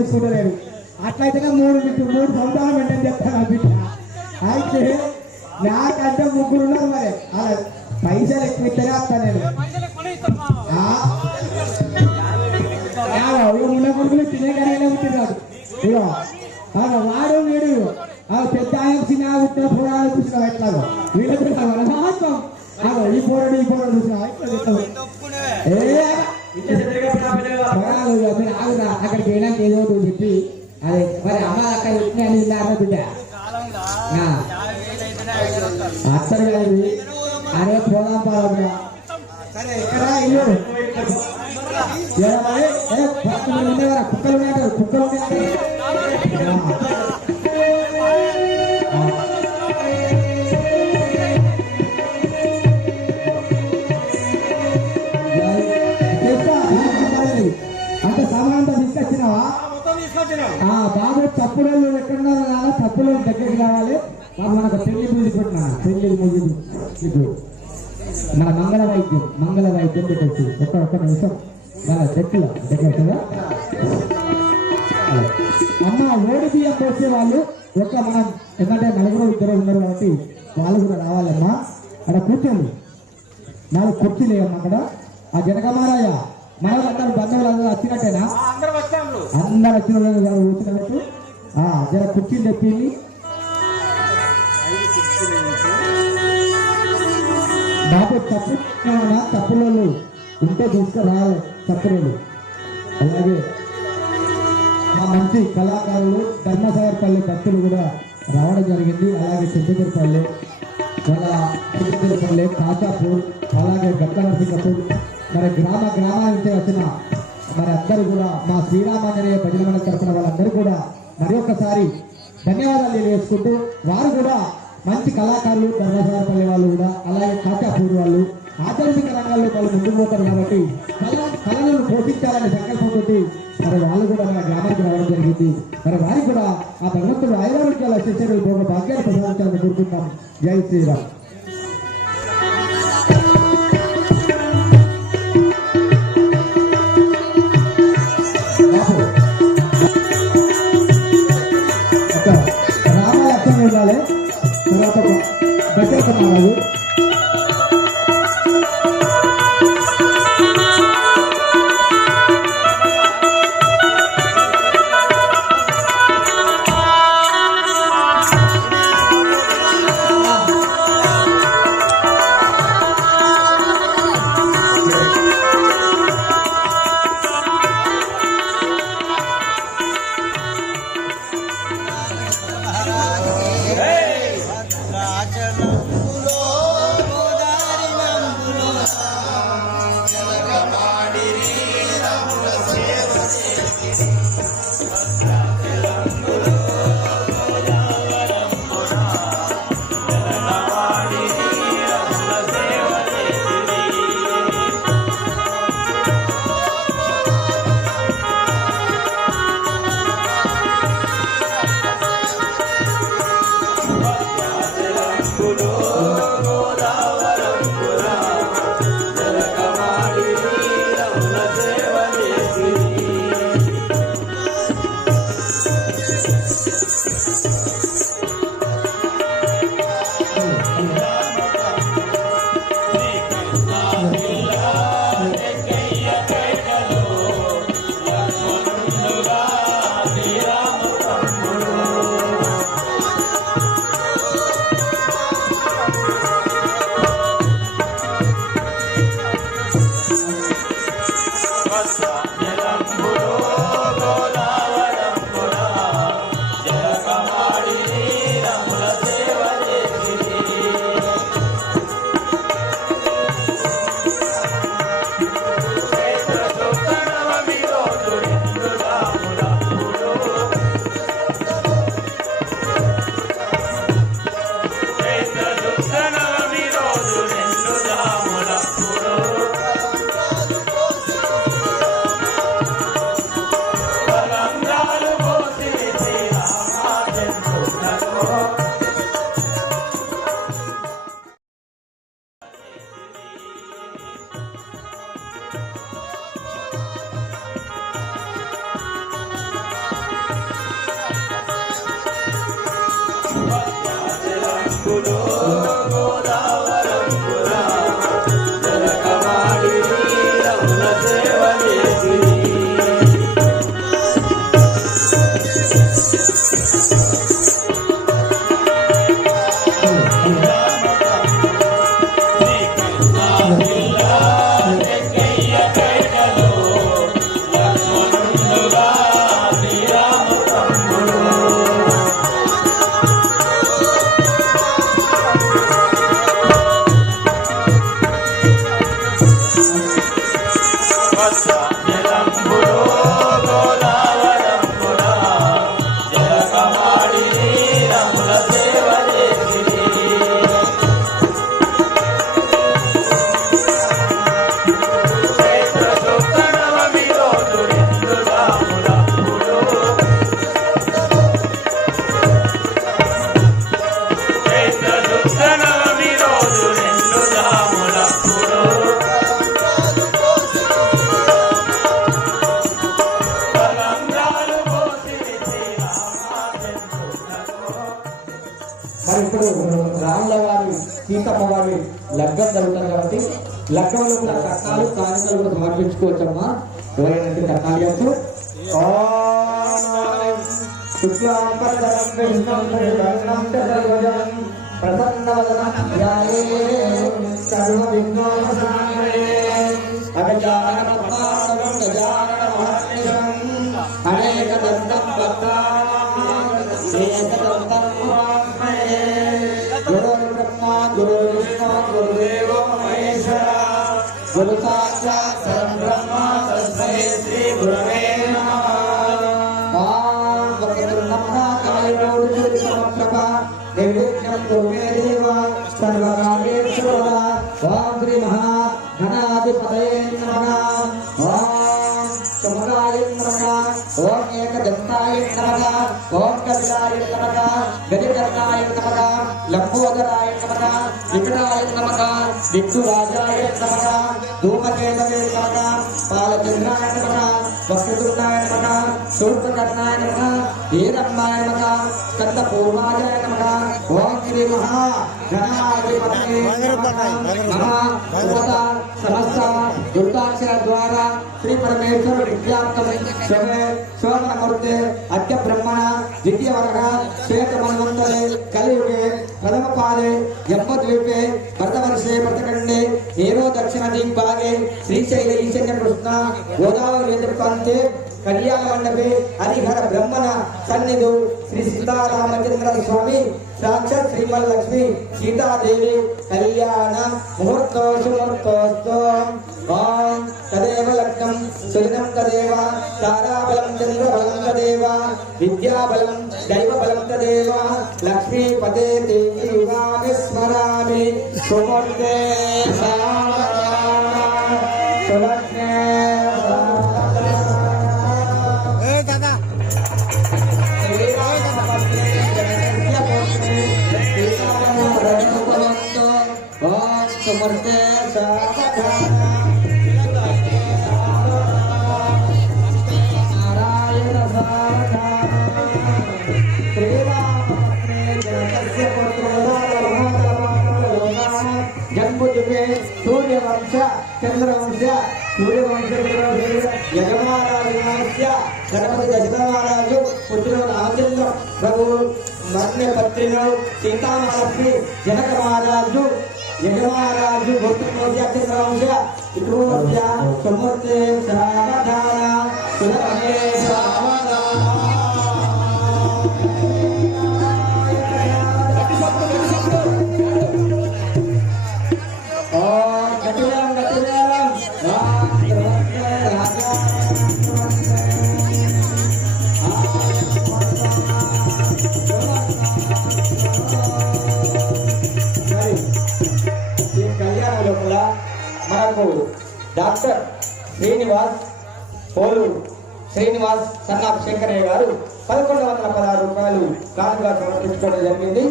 తీసుకుంటలేరు. అట్లయితేనే మూడు సంవత్సరాలు మెయింటైన్ చేస్తాను బిడ్డ. అయితే నాకంటే ముగ్గురు ఉన్నారు. మరి అలా పైసలు ఎక్కువ ఇస్తేనే వస్తాను నేను. ఉన్న కొడుకులు తినే కానీ ఉంటున్నాడు. ఇగో వాడు వీడు పెద్ద ఆయన చిన్న పుట్టిన పోరాడు చూసినావు ఎట్లాగో వీళ్ళు ఈ పోరాడు చూసినావు ఆగురా అక్కడికి పోయినాక ఏదో చెప్పి అదే మరి అమ్మ అక్కడ ఇచ్చినా బిడ్డ అత్తరు కాదు అరే పోదాం పాలమ్మా సరే ఎక్కడ ఇల్లు ఉండేవారా కుక్కలు ఉన్నాయి కుక్కలు ఉన్నాయి. అంటే సామానంతా తీసుకొచ్చినావా బాబు? తప్పులు ఎక్కడున్నారు కదా, తప్పులు దగ్గరికి రావాలి. మనకు పెళ్లి పూజ పెట్టినా పెళ్లి పూజ మన మంగళ వైద్యం పెట్టచ్చు. ఒక్క నిమిషం చెట్టులో దగ్గర కదా అమ్మ. ఓడి బియ్యం పోసే వాళ్ళు ఒక మనం ఎందుకంటే నలుగురు ఇద్దరు ఉన్నారు కాబట్టి వాళ్ళు కూడా రావాలమ్మా. అక్కడ కూర్చోండి. 4 కుర్చీలు లేవమ్మా అక్కడ. ఆ జనగమారాయ మనలందరూ బంధువులందరూ వచ్చినట్టేనా? అందరూ వచ్చిన కూర్చున్నట్టు జర కుర్చీలు తెప్పింది. బాబు తప్పులు ఉంటే తీసుకురావాలి తప్పులు. అలాగే మా మంచి కళాకారులు ధర్మసాగర్పల్లి భక్తులు కూడా రావడం జరిగింది. అలాగే చింతూరుపల్లి చింతూరుపల్లి కాచాపూర్ అలాగే గట్టనరసింగపూర్ మరి గ్రామాల నుంచి వచ్చిన మరి అందరూ కూడా మా శ్రీరామాంజనేయ భజన మండలి తరఫున వాళ్ళందరూ కూడా మరి ఒక్కసారి ధన్యవాదాలు తెలియజేసుకుంటూ వారు కూడా మంచి కళాకారులు ధర్మసాగర్పల్లి వాళ్ళు కూడా అలాగే కాచాపూర్ వాళ్ళు ఆధ్యాత్మిక రంగాల్లో వాళ్ళు ముందుకు పోతారు కాబట్టి కళలను పోషించాలనే సంకల్పంతో మరి వాళ్ళు కూడా మన గ్రామానికి రావడం జరిగింది. మరి వారికి కూడా ఆ భగవంతుడు ఐరావిడికాల శిష్యులు భోగ భాగ్యాన్ని ప్రసాదించాలని కోరుకుంటాం. జై శ్రీరామ్. రామలక్ష్మణ ఇవ్వాలి తర్వాత దశరథ రాజనంలో మరి ఇప్పుడు రాముల వారి సీతమ్మ వారి లగ్నం జరుగుతుంది కాబట్టి లగ్నంలో కూడా కట్నాలు కారణాలు కూడా సమర్పించుకోవచ్చమ్మా. ఎవరైనా కట్నాలు చేస్తూ అనేక దంతం గురు బ్రహ్మ గురు విష్ణు గురుదేవో మహేశ్వర గురు సాక్షాత్ పరబ్రహ్మ తస్మై శ్రీ గురవే నమః. ఓం వక్రతుण्डः कालयोगो समप्रभः निर्विघ्नं कुरु मे देव सर्वकार्येषु सर्वदा. ఓం శ్రీ మహా గణాధిపతయే నమః. ఓం సమగాయ నమః. ఓం ఏకదంతాయ నమః. ఓం కపిలాయ నమః. గజకర్ణాయ నమః. లంబోదరాయ నమః. వికటాయ నమః. విష్ణురాజాయ నమః. ధూమకేతవే నమః. పాలచంద్రాయ నమః. వక్రతుండాయ నమః. శూర్పకర్ణాయ నమః. వీరమ్మాయ నమః. స్కందపూర్వాయ నమః. ఓం శ్రీ మహా గణాధిపతయే నమః. సమస్త దుర్గాక్షర ద్వారా శ్రీ పరమేశ్వర విద్యాప్తమై శోభనమూర్తే అద్య బ్రహ్మణ ద్వితీయ వర్గ శ్వేత మన్వంతరే కలియుగే ప్రథమ పాదే జంబద్వీపే భరతవర్షే భరతఖండే ఏరో దక్షిణ దిగ్భాగే శ్రీశైల ఈశాన్య కృష్ణ గోదావరి ప్రాంతే కళ్యాణ మండపే హరిహర బ్రహ్మణ సన్నిధు శ్రీ సీతారామచంద్ర స్వామి సాక్షాత్ శ్రీమల్లక్ష్మి సీతాదేవి కళ్యాణ ముహూర్తోస్తు. ఓం తదేవ లగ్నం సుదినం తదేవ తారాబలం చంద్రబలం తదేవ విద్యాబలం దైవబలం తదేవ లక్ష్మీపతే దేవామి స్మరామి సుమూర్తే సులగ్నే సుమూర్తే సూర్యవంశ చంద్రవంశ సూర్యవంశ యజమారాజు గణపతి దశమహారాజు పుత్రుడు రామచంద్ర ప్రభు మన్యపత్రిలో సీతామహాలక్ష్మి జనక మహారాజు యజమారాజు గోత్రవంశ చంద్రవంశ పితృవంశ సుమూర్తే సావధాన సులభే సావధాన. మనకు డాక్టర్ శ్రీనివాస్ పోలు శ్రీనివాస్ సన్నాఫ్ శంకరయ్య గారు 1116 రూపాయలు కానుగా సమర్పించుకోవడం జరిగింది.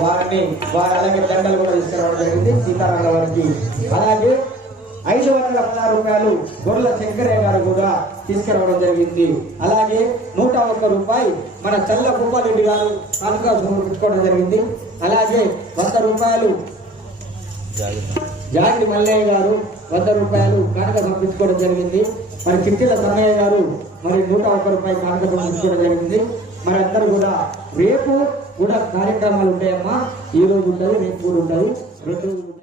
వారి అలాగే దండలు కూడా తీసుకురావడం జరిగింది సీతారామ వారికి. అలాగే 516 రూపాయలు గొర్రెల శంకరయ్య గారు కూడా తీసుకురావడం జరిగింది. అలాగే 101 రూపాయి మన చల్ల భూపాలరెడ్డి గారు కానుక సమర్పించుకోవడం జరిగింది. అలాగే 100 రూపాయలు జాతి మల్లయ్య గారు 100 రూపాయలు కానుక సమర్పించుకోవడం జరిగింది. మరి చిట్టిల సన్నయ్య గారు మరి 101 రూపాయలు కానుక సమర్పించుకోవడం జరిగింది. మరి అందరూ కూడా రేపు కూడా కార్యక్రమాలు ఉంటాయమ్మా. ఈ రోజు ఉంటుంది, రేపు కూడా ఉంటుంది. 2